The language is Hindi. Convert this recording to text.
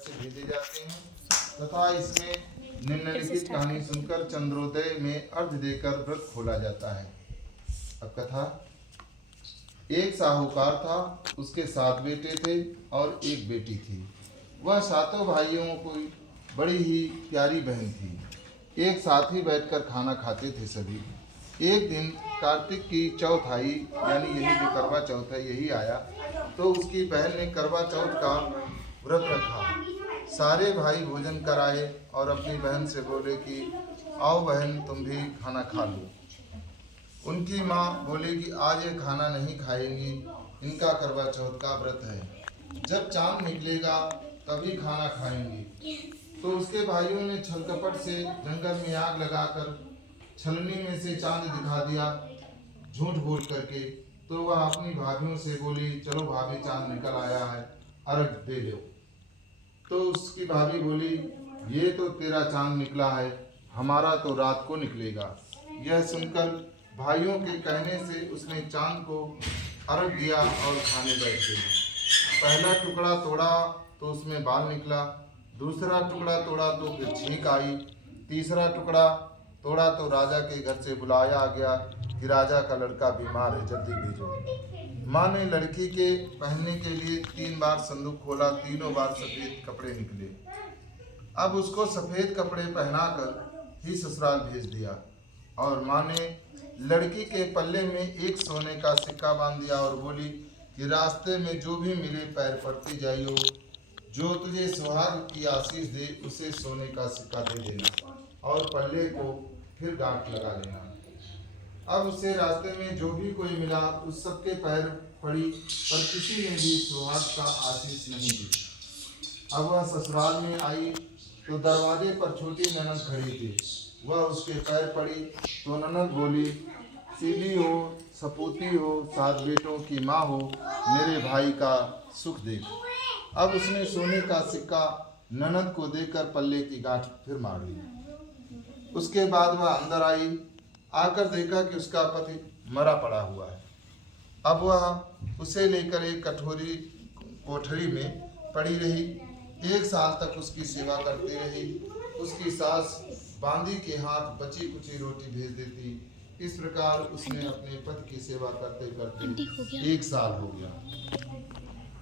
से भेजे जाते हैं तथा इसमें निम्नलिखित कहानी सुनकर चंद्रोदय में अर्घ देकर व्रत खोला जाता है। अब कथा। एक साहूकार था, उसके 7 बेटे थे और एक बेटी थी। वह सातों भाइयों की बड़ी ही प्यारी बहन थी। एक साथ ही बैठकर खाना खाते थे सभी। एक दिन कार्तिक की चौथ आई, यानी यही जो करवा चौथ है यही आया, तो उसकी बहन ने करवा चौथ का व्रत रखा। सारे भाई भोजन कराए और अपनी बहन से बोले कि आओ बहन, तुम भी खाना खा लो। उनकी माँ बोली कि आज ये खाना नहीं खाएंगी, इनका करवा चौथ का व्रत है, जब चांद निकलेगा तभी खाना खाएंगी। तो उसके भाइयों ने छल कपट से जंगल में आग लगाकर छलनी में से चांद दिखा दिया, झूठ बोल करके। तो वह अपनी भाभियों से बोली, चलो भाभी, चांद निकल आया है, अर्घ दे लो। तो उसकी भाभी बोली, ये तो तेरा चांद निकला है, हमारा तो रात को निकलेगा। यह सुनकर भाइयों के कहने से उसने चांद को अर्घ दिया और खाने बैठ गई। पहला टुकड़ा तोड़ा तो उसमें बाल निकला, दूसरा टुकड़ा तोड़ा तो फिर छींक आई, तीसरा टुकड़ा तोड़ा तो राजा के घर से बुलाया गया कि राजा का लड़का बीमार है, जल्दी भेजो। माँ ने लड़की के पहनने के लिए 3 बार संदूक खोला, तीनों बार सफेद कपड़े निकले। अब उसको सफेद कपड़े पहनाकर ही ससुराल भेज दिया और माँ ने लड़की के पल्ले में एक सोने का सिक्का बांध दिया और बोली कि रास्ते में जो भी मिले पैर पड़ते जाइयो, जो तुझे सुहाग की आशीष दे उसे सोने का सिक्का दे देना और पल्ले को फिर गांठ लगा लेना। अब उसे रास्ते में जो भी कोई मिला उस सबके पैर पड़ी, पर किसी ने भी सुहाग का आशीष नहीं दी। अब वह ससुराल में आई तो दरवाजे पर छोटी ननद खड़ी थी। वह उसके पैर पड़ी तो ननद बोली, सीली हो, सपूती हो, 7 बेटों की माँ हो, मेरे भाई का सुख देख। अब उसने सोने का सिक्का ननद को देकर पल्ले की गांठ फिर मार ली। उसके बाद वह अंदर आई, आकर देखा कि उसका पति मरा पड़ा हुआ है। अब वह उसे लेकर एक कठोरी कोठरी में पड़ी रही। 1 साल तक उसकी सेवा करती रही। उसकी सास बांदी के हाथ बची कुची रोटी भेज देती। इस प्रकार उसने अपने पति की सेवा करते करते 1 साल हो गया।